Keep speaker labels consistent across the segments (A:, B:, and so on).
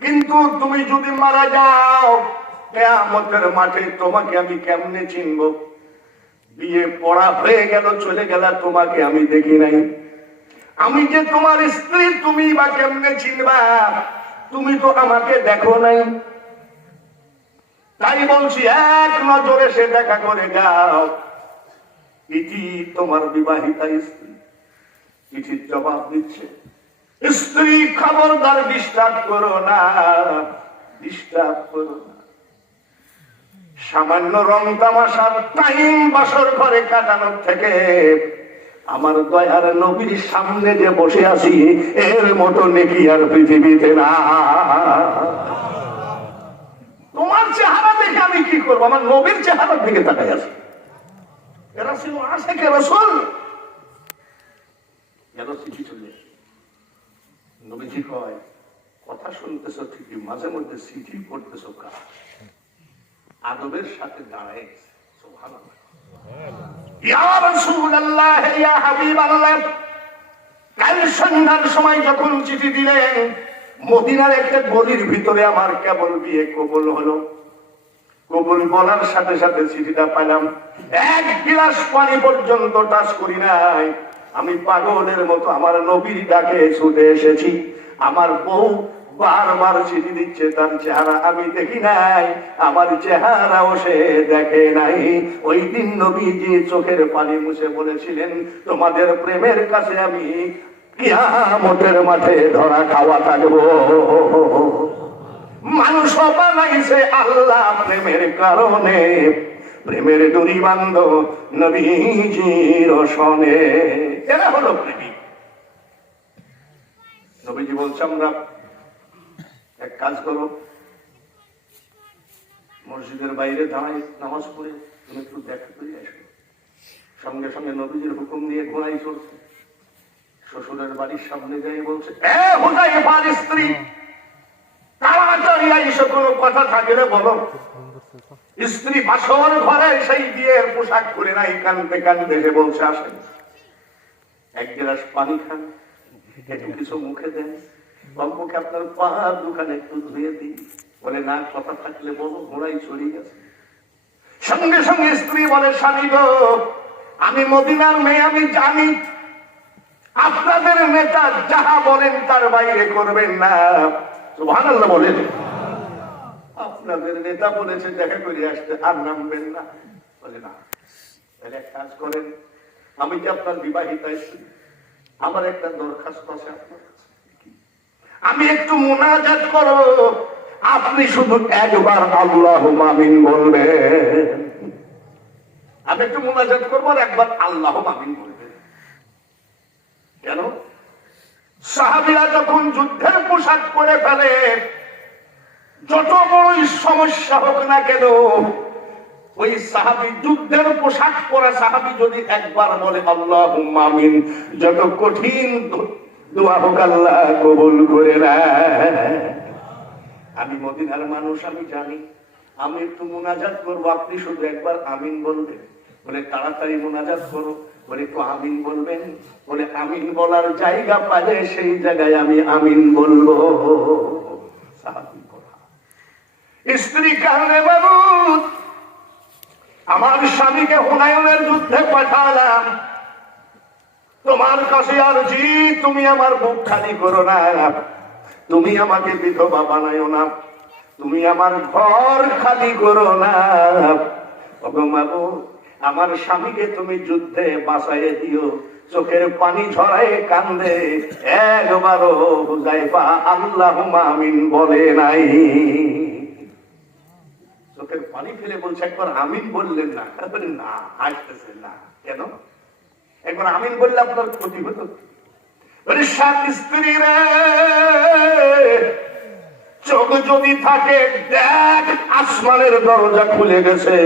A: কিন্তু তুমি যদি মারা যাও, কেয়ামতের মাঠে তোমাকে আমি কেমনে চিনব? বিয়ে পড়া হয়ে গেল, চলে গেল তোমাকে আমি দেখি নাই। আমি যে তোমার স্ত্রী, তুমি বা কেমনে চিনবা? তুমি তো আমাকে দেখো নাই। তাই বলছি, এক নজরে সে দেখা করে যাও। ইতি তোমার বিবাহিতা স্ত্রী। চিঠির জবাব দিচ্ছে। স্ত্রী খবরদার ডিস্টার্ব করো না ডিস্টার্ব করো সামান্য রং তামাশার টাইম বাসর ঘরে কাটানোর থেকে আমার দয়ার নবীর সামনে যে বসে আছি, এর মতো নেকি আর পৃথিবীতে না। তোমার চেহারা দেখে আমি কি করব? আমার নবীর চেহারার দিকে তাকাই আছি। এরা ছিল আসে কে রসুল। যেন চিঠি চলে। নবীজি কয়, কথা শুনতেছ ঠিকই, মাঝে মধ্যে চিঠি পড়তেছ কার? আদবের সাথে দাঁড়ায় কাল সন্ধ্যার সময় যখন চিঠি দিলেন, মদিনার একটা ভিতরে আমার কেবল বিয়ে কবল হলো। কবুল বলার সাথে সাথে চিঠিটা পেলাম এক গিলাস পানি পর্যন্ত টাচ করি নাই। আমি পাগলের মতো আমার নবীর ডাকে ছুটে এসেছি। আমার বউ বারবার চিঠি দিচ্ছে, তার চেহারা আমি দেখি নাই, আমার চেহারাও সে দেখে নাই। ওই দিন নবীজি চোখের পানি মুছে বলেছিলেন, তোমাদের প্রেমের কাছে আমি কিয়ামতের মাঠে ধরা খাওয়া থাকব। মানুষ বানাইছে আল্লাহ প্রেমের কারণে প্রেমের দড়ি বান্ধ নবীজির সনে। এরা হলো প্রেমিক নবীজি বলছে, আমরা এক কাজ করো মসজিদের বাইরে দাঁড়াই, নামাজ পড়ে, তুমি একটু দেখা করে আসো। সঙ্গে সঙ্গে নবীজির হুকুম দিয়ে ঘোড়াই চলছে শ্বশুরের বাড়ির সামনে যাই বলছে স্ত্রী তাড়াতাড়ি কোনো কথা থাকলে বলো। স্ত্রী বাসর ঘরে সেই বিয়ের পোশাক করে নাই, কানতে কানতে সে বলছে, আসেন। এক গ্লাস পানি খান, একটু কিছু মুখে দেন। কমপক্ষে আপনার পা দুখানে একটু ধুয়ে দিই বলে, না, কথা থাকলে বলো ঘোড়াই ছড়িয়ে গেছে সঙ্গে সঙ্গে স্ত্রী বলে, স্বামী গো, আমি মদিনার মেয়ে, আমি জানি। আপনাদের নেতা যাহা বলেন, তার বাইরে করবেন না। সুবহানাল্লাহ বলেন আপনাদের নেতা বলেছে, দেখা করে আসতে আর নামবেন না। বলে, না, তাহলে এক কাজ করেন, আমি যে আপনার বিবাহিতা আমার একটা দরখাস্ত আছে আপনার আমি একটু মোনাজাত করো, আপনি শুধু একবার আল্লাহ মামিন বলবেন। আমি একটু মোনাজাত করব আর একবার আল্লাহ মামিন বলবেন। কেন? সাহাবিরা যখন যুদ্ধের পোশাক করে ফেলে যত বড়ই সমস্যা হোক না কেন, ওই সাহাবি যুদ্ধের পোশাক পরা সাহাবি যদি একবার বলে আল্লাহ মামিন যত কঠিন দোয়া হোক আল্লাহ কবুল করে না আমি মদিনার মানুষ, আমি জানি। আমি একটু মোনাজাত করব, আপনি শুধু একবার আমিন বলবেন। বলে, তাড়াতাড়ি মোনাজাত করো। বলে একটু আমিন বলবেন? বলে, আমিন বলার জায়গা পালে সেই জায়গায় আমি আমিন বলব। স্ত্রী কারণে বাবু আমার স্বামীকে হুনায়নের যুদ্ধে পাঠালাম। তোমার কাছে আর জি তুমি আমার বুক খালি করো না। তুমি আমাকে বিধবা বানায়ো না। তুমি আমার ঘর খালি করো না। মাগো, আমার স্বামীকে তুমি যুদ্ধে বাঁচাইয়ে দিও। চোখের পানি ঝরায় কান্দে। একবারও হুজাইফা আল্লাহ মামিন বলে নাই। চোখের পানি ফেলে বলছে, একবার আমিন বললেন না। বলে, না আসতেছে না। কেন? একবার আমিন বললে আপনার ক্ষতি হতো স্ত্রী রে, চোখ যদি থাকে, দেখ, আসমানের দরজা খুলে গেছে,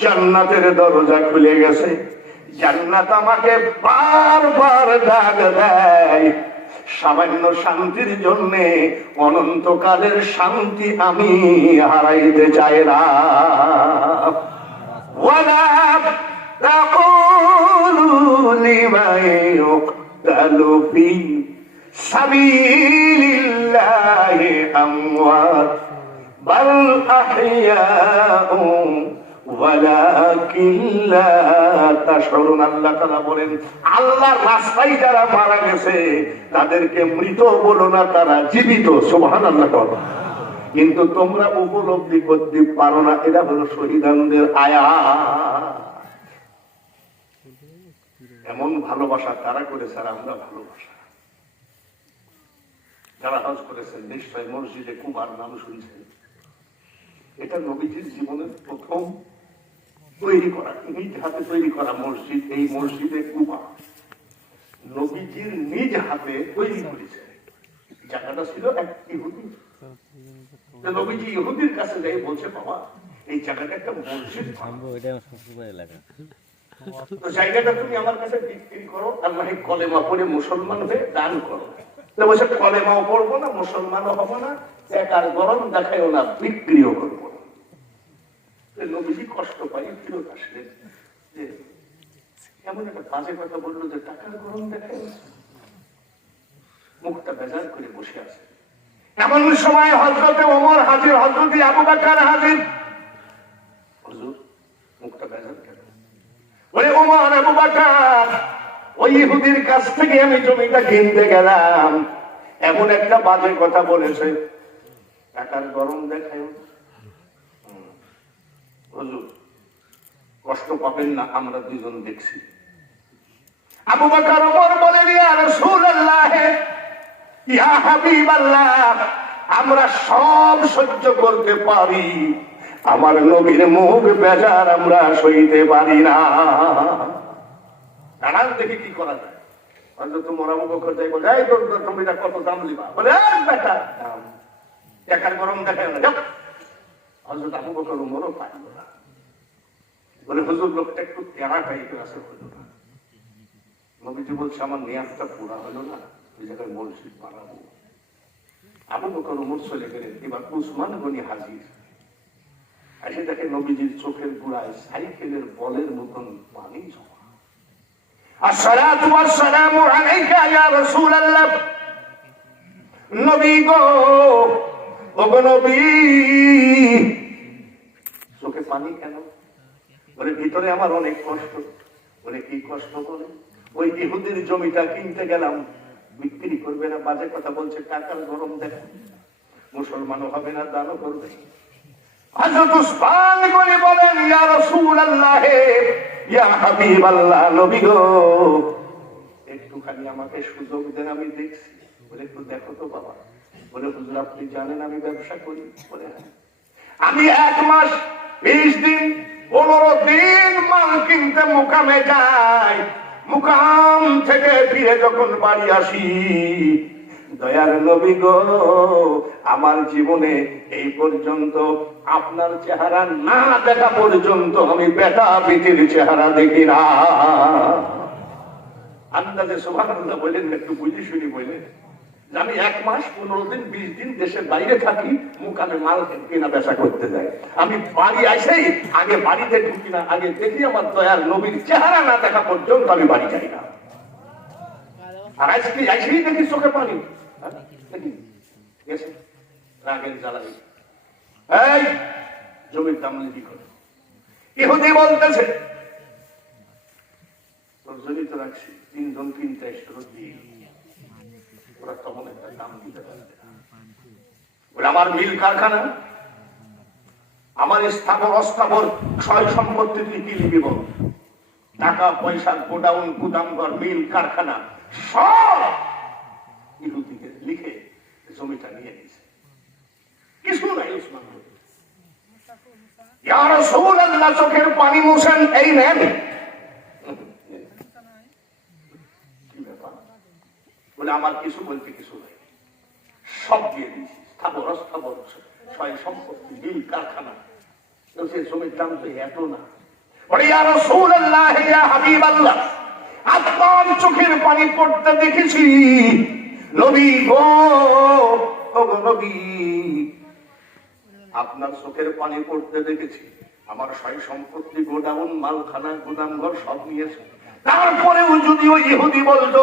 A: জান্নাতের দরজা খুলে গেছে। জান্নাত আমাকে বারবার ডাক দেয়। সামান্য শান্তির জন্য অনন্তকালের শান্তি আমি হারাইতে চাই না সাবিলিল্লাহি আমওয়াত। বাল বলেন, আল্লাহর রাস্তায় মারা গেছে, তাদেরকে মৃত তারা জীবিত সোহান আল্লাহ কিন্তু তোমরা উপলব্ধি করতে পারো না, এটা হলো শহীদানদের আয়া। এমন ভালোবাসা তারা করে স্যার আমরা ভালোবাসা? যারা হজ করেছেন নিশ্চয় মসজিদে কুমার নাম শুনছেন। এটা নবীজির জীবনের প্রথম তৈরি করা নিজ হাতে তৈরি করা মসজিদ এই মসজিদে কুবা। নবীজির নিজ হাতে তৈরি করেছে। জায়গাটা ছিল এক ইহুদি। তো নবীজি ইহুদির কাছে যাই বলছে বাবা এই জায়গাটা একটা মসজিদ বানাও।
B: এটা আমার শ্বশুরবাড়ি এলাকা।
A: তো জায়গাটা তুমি আমার কাছে বিক্রি করো আর নাহি কলেমা পড়ে মুসলমান হয়ে দান করো। তো বলছে কলেমাও পড়ব না মুসলমানও হব না। একার গরম দেখাইও না বিক্রিও করব না তো নবীজি কষ্ট পাই ফিরত আসলেন যে এমন একটা বাজে কথা বলল যে টাকার গরম দেখায় না। মুখটা বেজার করে বসে আছে। এমন সময় হজরতে ওমর হাজির হজরতে আবু বাকার হাজির। হুজুর, মুখটা বেজার ওরে ওমর আবু বাকার, ওই ইহুদির কাছ থেকে আমি জমিটা কিনতে গেলাম। এমন একটা বাজে কথা বলেছে। টাকার গরম দেখায়। হুজুর কষ্ট পাবেন না, আমরা দুজন দেখছি। আবু বাকার ওমর বলে ইয়া রাসূলুল্লাহ, ইয়া হাবিবাল্লাহ, আমরা সব সহ্য করতে পারি। আমার নবীর মুখ বেজার, আমরা সইতে পারি না। দাঁড়ান দেখি কি করা যায়। হয়তো তোমরা মুখ করতে এই তোর তোর কত দাম লিবা? বলে, "এই বেটা টাকার গরম দেখায় না হজরত আবু বকর বলে, হুজুর, লোকটা একটু তেরা টাইপের আছে হলো না। নবীজি বলছে, আমার নিয়াজটা পুরা হলো না, ওই জায়গায় মসজিদ বানাবো। আবু বকর উমর চলে গেলেন। এবার উসমান গনি হাজির। এসে দেখে নবীজির চোখের গুড়ায় সাইকেলের বলের মতন পানি জমা। আসসালাতু ওয়াসসালামু আলাইকা ইয়া রাসূলুল্লাহ। নবী গো, ওগো নবী। চোখে পানি কেন? বলে ভিতরে আমার অনেক কষ্ট। বলে কি কষ্ট করে? ওই ইহুদির জমিটা কিনতে গেলাম। বিক্রি করবে না, বাজে কথা বলছে, টাকার গরম দেখো। মুসলমানও হবে না, দানও করবে। বলেন, ইয়া গো। একটুখানি আমাকে আমি দেখছি। দেখো তো বাবা। বলে আপনি জানেন আমি ব্যবসা করি? হ্যাঁ। আমি এক মাস, বিশ দিন পনেরো দিন মাল কিনতে মুকামে যাই। মুকাম থেকে ফিরে যখন বাড়ি আসি, দয়ার নবী গো, আমার জীবনে এই পর্যন্ত আপনার চেহারা না দেখা পর্যন্ত আমি বেটা পিতির চেহারা দেখি না। আন্দাজে সুবহানাল্লাহ বলেন, একটু বুঝি শুনি বলেন। আমি এক মাস পনেরো দিন, বিশ দিন দেশের বাইরে থাকি মুখানে মাল কেনা বেচা করতে যাই। আমি বাড়ি আসেই আগে বাড়িতে ঢুকি না, আগে দেখি আমার দয়াল নবীর চেহারা না দেখা পর্যন্ত আমি বাড়ি যাই না। আর আজকে আইসেই দেখি চোখে পানি। হ্যাঁ? রাগের এই, জমির দাম লিখি করে? ইহুদি বলতেছে, তোর জমি তো রাখছি, তিনজন তিনটা এসে দিয়ে। ওরা তখন একটা দাম দিতে। বলে, আমার মিল কারখানা, আমার স্থাবর অস্থাবর ছয় সম্পত্তি কি লিখবি টাকা, পয়সা, গোডাউন, গুদামঘর, মিল, কারখানা, সব ইহুদিকে লিখে জমিটা নিয়ে নিয়েছে কিছু নাই উসমান। চোখের পানি মুছেন, এই নেন কি ব্যাপার বলে, আমার কিছু বলতে কিছু নাই। সব দিয়ে দিয়েছি। স্থাবর অস্থাবর ছয় সম্পত্তি মিল কারখানা। আপনার চোখের পানি পড়তে দেখেছি। নবী গো নবী, আপনার চোখের পড়তে দেখেছি। আমার সয় সম্পত্তি গোডাউন মালখানা, গুদামঘর সব নিয়েছে। তারপরেও যদি ওই ইহুদি বলতো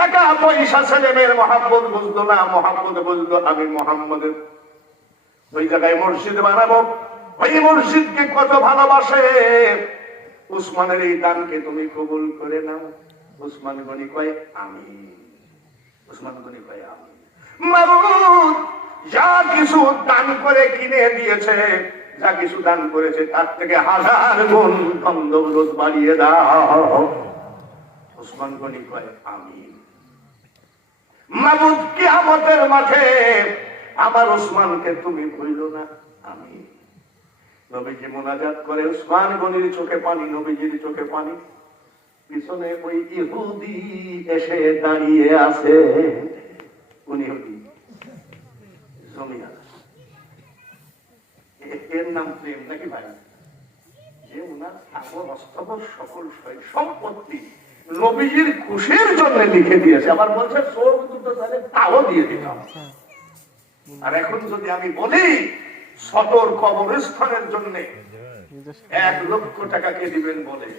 A: টাকা, পয়সা ছেলে মেয়ের মহাব্বত বুঝলো না, মহাব্বত বুঝলো আমি মোহাম্মদের। ওই জায়গায় মসজিদ বানাবো। ওই মসজিদকে কত ভালোবাসে। উসমানের এই দানকে তুমি কবুল করে নাও। উসমান গনি কয়, আমি। উসমান গনি কয়, আমি। যা কিছু দান করে কিনে দিয়েছে, যা কিছু দান করেছে, তার থেকে হাজার গুণ ধন্দৌলত বাড়িয়ে দাও। উসমান গনি কয়, আমি। মাবুদ কিয়ামতের মাঠে আমার উসমানকে তুমি ভুইল না, আমি। নবীজি মোনাজাত করে উসমান গনির চোখে পানি, নবীজির চোখে পানি। পিছনে ওই ইহুদি এসে দাঁড়িয়ে আছে। উনি জমিয়ার। এর নাম প্রেম নাকি ভাই? যে উনার আগর অস্তবর সকল সম্পত্তি নবীজির খুশির জন্য লিখে দিয়েছে। আবার বলছে দুটো তাহলে তাও দিয়ে দিলাম আর এখন যদি আমি বলি, সতর কবরস্থানের জন্য এক লক্ষ টাকা কে দিবেন বলে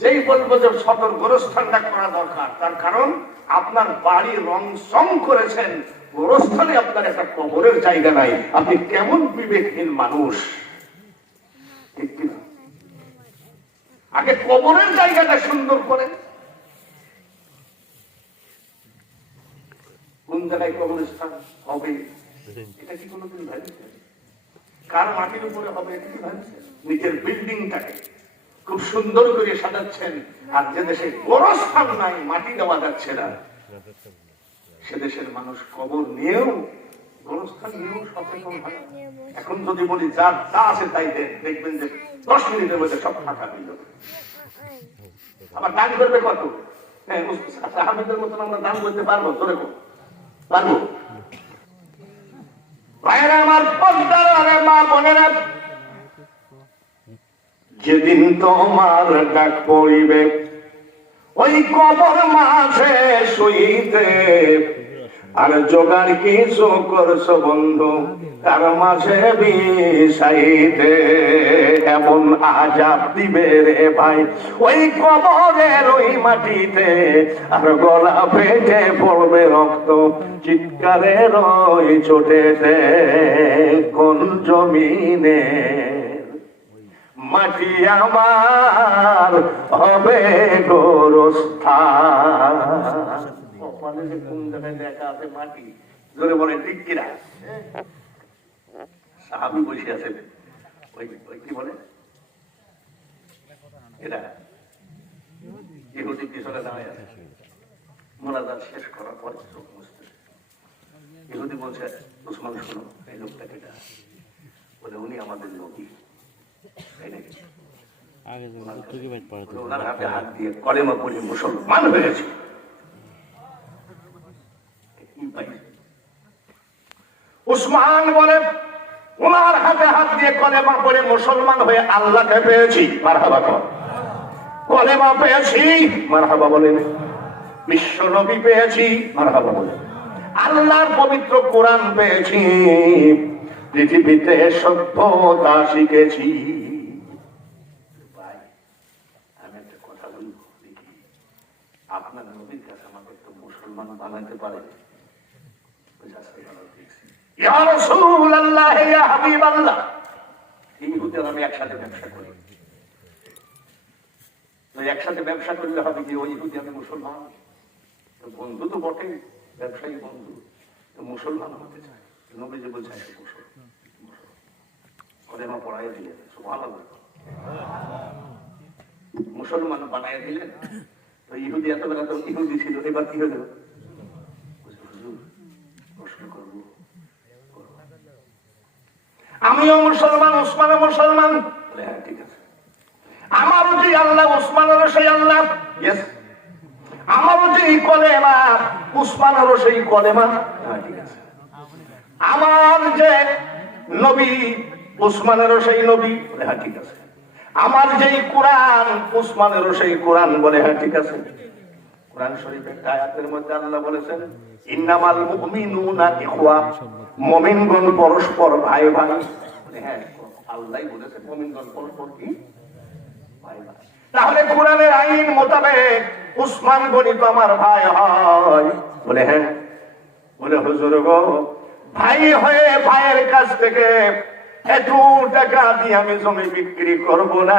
A: যেই বলব যে গোরস্থানটা করা দরকার, তার কারণ আপনার বাড়ি রং সং করেছেন, গোরস্থানে আপনার একটা কবরের জায়গা নাই। আপনি কেমন বিবেকহীন মানুষ? ঠিক কিনা? আগে কবরের জায়গাটা সুন্দর করেন কোন জায়গায় কবরস্থান হবে, এটা কি কোনোদিন ভাবছেন? কার মাটির উপরে হবে, এটা কি ভাবছেন? নিজের বিল্ডিংটাকে খুব সুন্দর করে সাজাচ্ছেন, আর যে দেশে গোরস্থান নাই, মাটি দেওয়া যাচ্ছে না। সে দেশের মানুষ কবর নিয়েও গোরস্থান নিয়েও সচেতন এখন যদি বলি যার যা আছে তাই দেখবেন যে দশ মিনিটের মধ্যে সব ফাঁকা দিল আবার দান করবে কত? হ্যাঁ সাহাবিদের মতন আমরা দান করতে পারব? পারব? ভাইয়েরা আমার পদ্মার মা বোনেরা যেদিন তোমার ডাক পড়িবে ওই কবর মাঝে শুইতে আর জোগাড় কিছু করছ বন্ধু, তার মাঝে বিষাইতে এমন আজাব দিবে রে ভাই। ওই কবরের ওই মাটিতে আর গলা পেটে পড়বে রক্ত চিৎকারের ওই ছোটেতে কোন জমিনে? মাটি আমার হবে গোরস্থান। যে কোন জায়গায় লেখা আছে মাটি? জোরে বলে ঠিক কিনা? সাহাবি বসে আছে ওই ওই কি বলে? এটা? ইহুদি পিছনে দাঁড়িয়ে আছে। মোনাজাত শেষ করার পরে চোখ মুছতে। ইহুদি বলছে উসমান শুনো এই লোকটা কেটা? বলে উনি আমাদের নবী। তাই নাকি?
B: আগে
A: ওনার হাতে হাত দিয়ে কলেমা পড়ে মুসলমান হয়েছে। উসমান বলে ওনার হাতে হাত দিয়ে কলেমা পড়ে মুসলমান হয়ে আল্লাহকে পেয়েছি। মারহাবা কর। কলেমা পেয়েছি, মারহাবা বলেন বিশ্ব নবী পেয়েছি, মারহাবা বলেন আল্লাহর পবিত্র কোরআন পেয়েছি, পৃথিবীতে সভ্যতা শিখেছি। আপনার নবীর কাছে আমাকে একটু মুসলমান বানাতে পারে? একসাথে ব্যবসা করলে হবে ওই হুদি আমি মুসলমান। তো বন্ধু তো বটেই ব্যবসায়ী বন্ধু। মুসলমান হতে চায়। নবীজি বলছে কলেমা পড়াই সুবহানাল্লাহ। মুসলমান বানায় দিলেন। তো ইহুদি এতবেলা তো ইহুদি ছিল, এবার কি হলো বলছে, হুজুর, প্রশ্ন করব করব। আমিও মুসলমান ওসমানও মুসলমান। বলে, হ্যাঁ ঠিক আছে আমারও যে আল্লাহ উসমানেরও সেই আল্লাহ. আমারও যে এই কলেমা উসমানেরও সেই কলেমা। হ্যাঁ, ঠিক আছে। আমার যে নবী উসমানেরও সেই নবী। বলে হ্যাঁ ঠিক আছে। আমার যেই কোরআন উসমানেরও সেই কোরআন বলে হ্যাঁ ঠিক আছে। কোরআন শরীফের একটা আয়াতের মধ্যে আল্লাহ বলেছেন, ইন্নামাল মুমিনুনা ইখওয়া। মুমিনগণ পরস্পর ভাই ভাই হ্যাঁ আল্লাহই বলেছে মুমিনগণ পরস্পর কি? ভাই ভাই তাহলে কোরআনের আইন মোতাবেক উসমান গণিত আমার ভাই হয়। বলে হ্যাঁ। বলে, হুজুর গো, ভাই হয়ে ভাইয়ের কাছ থেকে এত টাকা দিয়ে আমি জমি বিক্রি করব না।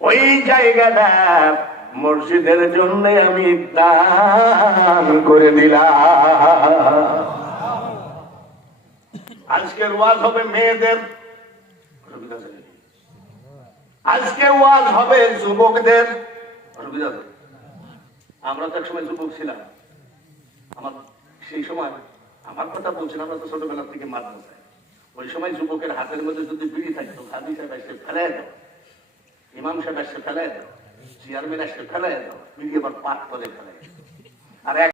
A: ওই জায়গাটা মসজিদের জন্য আমি দান করে দিলাম। আজকের ওয়াজ হবে মেয়েদের? আজকে ওয়াজ হবে যুবকদের। আমরা তো একসময় যুবক ছিলাম। আমার সেই সময় আমার কথা বলছিলাম, আমরা তো ছোটবেলা থেকে মাদ্রাসায়। ওই সময় যুবকের হাতের মধ্যে যদি বিড়ি থাকতো সাহেব এসে ফেলাই দাও ইমাম সাহেব এসে ফেলাই দাও চেয়ারম্যান এসে ফেলাই দাও বিড়ি আবার পাক করে ফেলাই আর এক